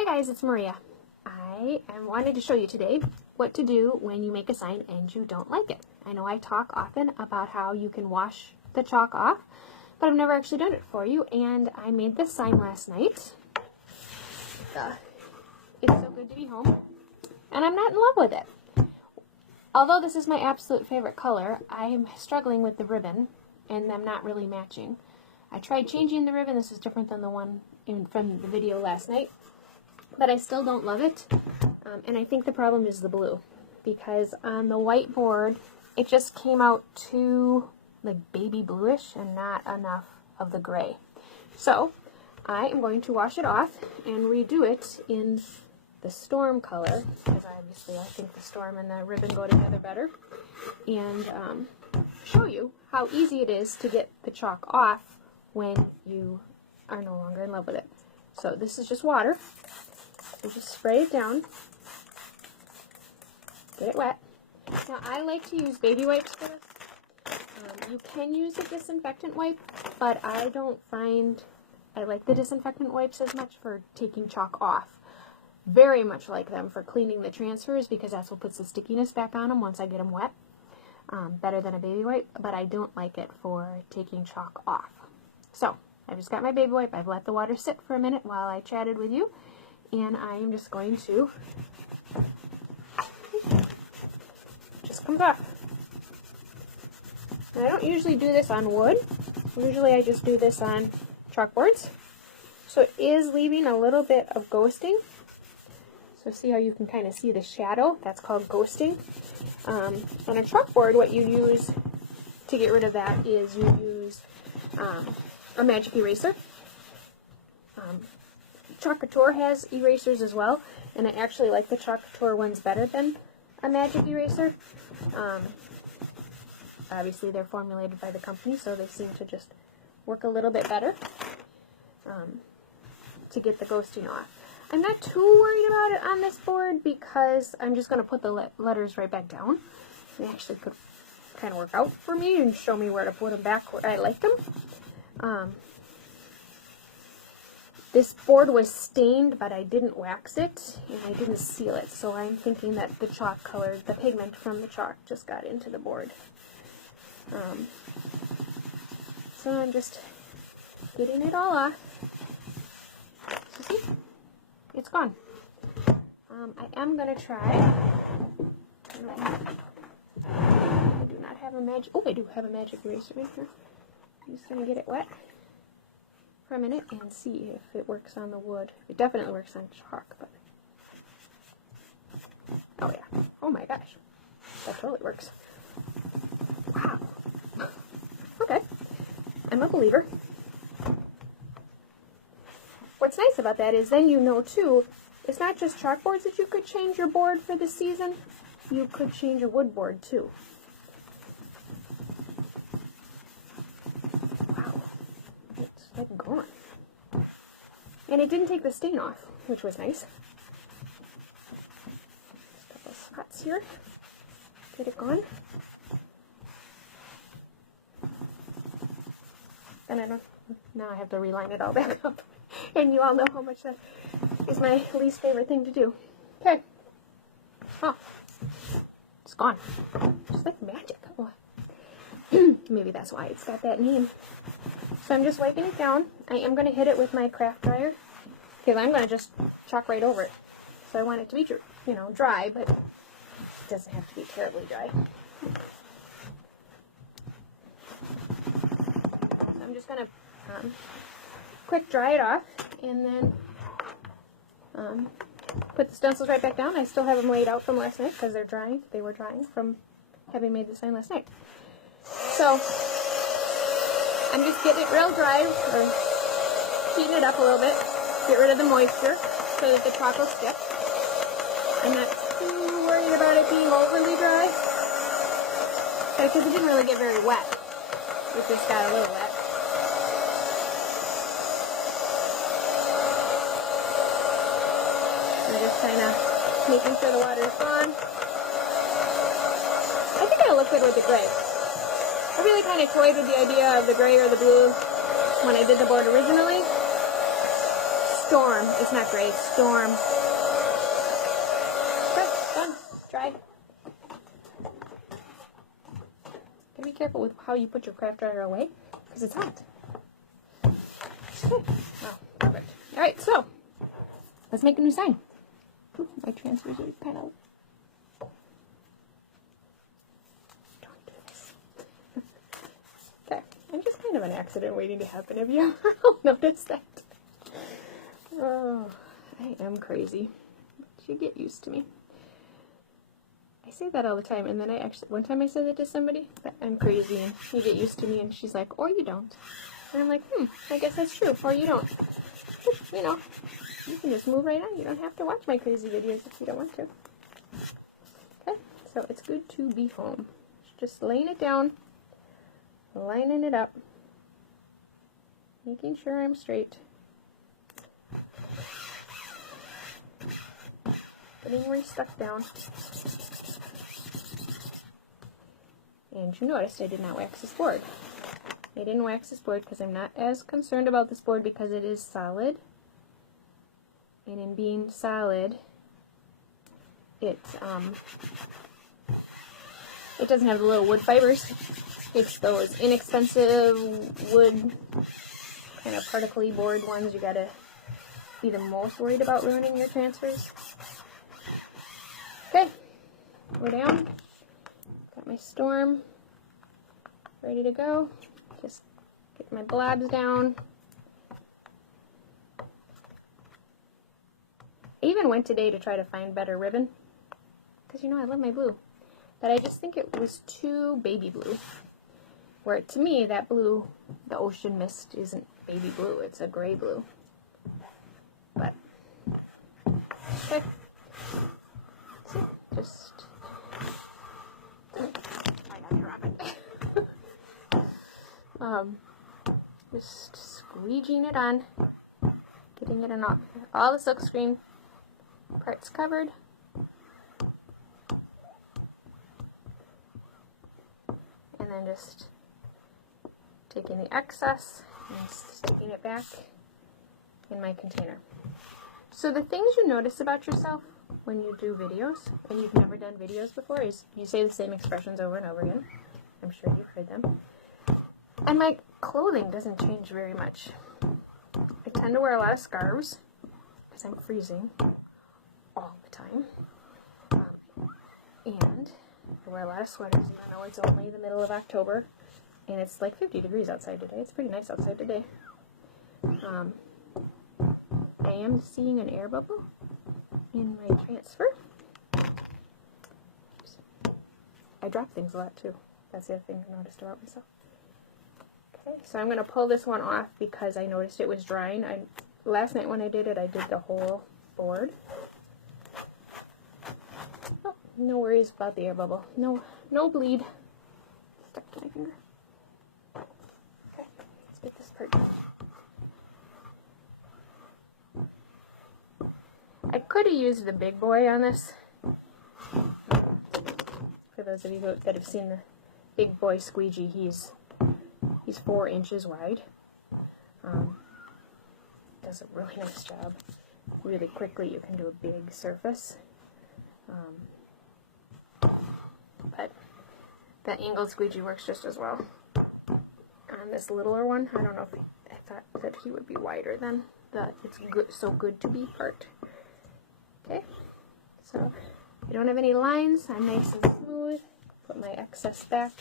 Hey guys, it's Maria. I am wanting to show you today what to do when you make a sign and you don't like it. I know I talk often about how you can wash the chalk off, but I've never actually done it for you, and I made this sign last night. It's so good to be home, and I'm not in love with it. Although this is my absolute favorite color, I am struggling with the ribbon and them not really matching. I tried changing the ribbon. This is different than the one from the video last night, but I still don't love it. And I think the problem is the blue, because on the white board it just came out too like baby bluish and not enough of the gray. So I am going to wash it off and redo it in the storm color, because obviously I think the storm and the ribbon go together better, and show you how easy it is to get the chalk off when you are no longer in love with it. So this is just water. You just spray it down, get it wet. Now I like to use baby wipes for this. You can use a disinfectant wipe, but I don't find I like the disinfectant wipes as much for taking chalk off. Very much like them for cleaning the transfers, because that's what puts the stickiness back on them once I get them wet. Better than a baby wipe, but I don't like it for taking chalk off. So I've just got my baby wipe. I've let the water sit for a minute while I chatted with you, and I am just going to just comes off. Now, I don't usually do this on wood. Usually I just do this on chalkboards. So it is leaving a little bit of ghosting. So see how you can kind of see the shadow? That's called ghosting. On a chalkboard, what you use to get rid of that is you use a magic eraser. Chalk Couture has erasers as well, and I actually like the Chalk Couture ones better than a magic eraser. Obviously they're formulated by the company, so they seem to just work a little bit better to get the ghosting off. I'm not too worried about it on this board, because I'm just going to put the letters right back down. They actually could kind of work out for me and show me where to put them back where I like them. This board was stained, but I didn't wax it, and I didn't seal it, so I'm thinking that the chalk color, the pigment from the chalk, just got into the board. So I'm just getting it all off. So see? It's gone. I am going to try. I do not have a magic. Oh, I do have a magic eraser in here. I'm just going to get it wet for a minute and see if it works on the wood. It definitely works on chalk, but oh yeah. Oh my gosh. That totally works. Wow. Okay. I'm a believer. What's nice about that is then you know too, it's not just chalkboards that you could change your board for the season. You could change a wood board too. Wow. It's like gone. And it didn't take the stain off, which was nice. Just a couple spots here. Get it gone. And now I have to reline it all back up. And you all know how much that is my least favorite thing to do. Okay. Oh. It's gone. Just like magic. Oh. Maybe that's why it's got that name. So I'm just wiping it down. I am going to hit it with my craft dryer, because I'm going to just chalk right over it. So I want it to be, you know, dry, but it doesn't have to be terribly dry. So I'm just going to quick dry it off, and then put the stencils right back down. I still have them laid out from last night because they're drying. They were drying from having made the sign last night. So I'm just getting it real dry, or heating it up a little bit, get rid of the moisture so that the chalk will stick. I'm not too worried about it being overly dry, because it didn't really get very wet. It just got a little wet. I'm just kind of making sure the water is gone. I think it'll look good with the gray. I really kind of toyed with the idea of the gray or the blue when I did the board originally. storm. It's not gray, storm. Okay, done. Dry. Gotta be careful with how you put your craft dryer away, because it's hot. Okay. Wow, perfect. Alright, so, let's make a new sign. Ooh, my transfers are kind of... Don't do this. Okay, I'm just kind of an accident waiting to happen. Have you ever noticed that? Oh, I am crazy. But you get used to me. I say that all the time, and then one time I said it to somebody, that I'm crazy, and you get used to me, and she's like, or you don't. And I'm like, I guess that's true, or you don't. But, you know, you can just move right on. You don't have to watch my crazy videos if you don't want to. Okay, so it's good to be home. Just laying it down, lining it up, making sure I'm straight. Getting restuck down. And you noticed I did not wax this board. I didn't wax this board because I'm not as concerned about this board because it is solid. And in being solid, it doesn't have the little wood fibers. It's those inexpensive wood kind of particle-y board ones you gotta be the most worried about ruining your transfers. Okay, go down. Got my storm ready to go. Just get my blobs down. I even went today to try to find better ribbon, because you know I love my blue, but I just think it was too baby blue. Where to me, that blue, the ocean mist, isn't baby blue, it's a gray blue. But, okay. So, just, I gotta drop it. Just squeegeeing it on, getting it in all the silkscreen parts covered. And then just taking the excess and sticking it back in my container. So the things you notice about yourself when you do videos, and you've never done videos before, is you say the same expressions over and over again. I'm sure you've heard them. And my clothing doesn't change very much. I tend to wear a lot of scarves because I'm freezing all the time. And I wear a lot of sweaters, and I know it's only the middle of October, and it's like 50 degrees outside today. It's pretty nice outside today. I am seeing an air bubble in my transfer. I drop things a lot too. That's the other thing I noticed about myself. Okay, so I'm going to pull this one off because I noticed it was drying. Last night when I did it, I did the whole board. Oh, no worries about the air bubble. No bleed. Stuck to my finger. Okay, let's get this part done. I could have used the big boy on this. For those of you that have seen the big boy squeegee, he's 4 inches wide. Does a really nice job. Really quickly you can do a big surface. But that angled squeegee works just as well. On this littler one, I don't know if I thought that he would be wider than the it's good, so good to be part. Okay, so you don't have any lines. I'm nice and smooth. Put my excess back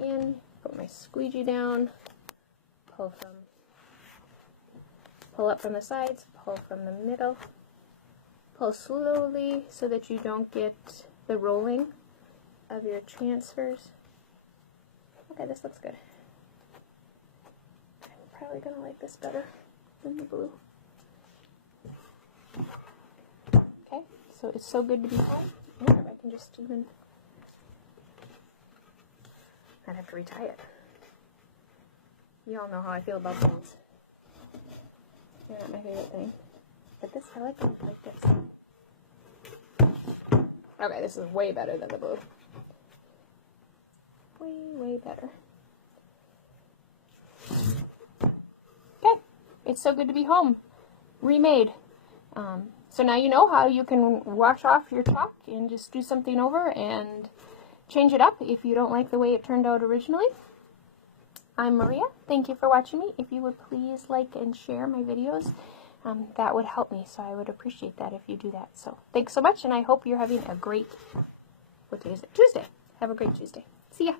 in. Put my squeegee down. Pull up from the sides. Pull from the middle. Pull slowly so that you don't get the rolling of your transfers. Okay, this looks good. I'm probably gonna like this better than the blue. Okay, so it's so good to be home. I wonder if I can just even, I'd have to retie it. You all know how I feel about bands. They're not my favorite thing. But this, I like them like this. Okay, this is way better than the blue. Way better. Okay, it's so good to be home. remade. So now you know how you can wash off your chalk and just do something over and change it up if you don't like the way it turned out originally. I'm Maria. Thank you for watching me. If you would please like and share my videos, that would help me, so I would appreciate that if you do that. So thanks so much, and I hope you're having a great, what day is it? Tuesday. Have a great Tuesday. See ya.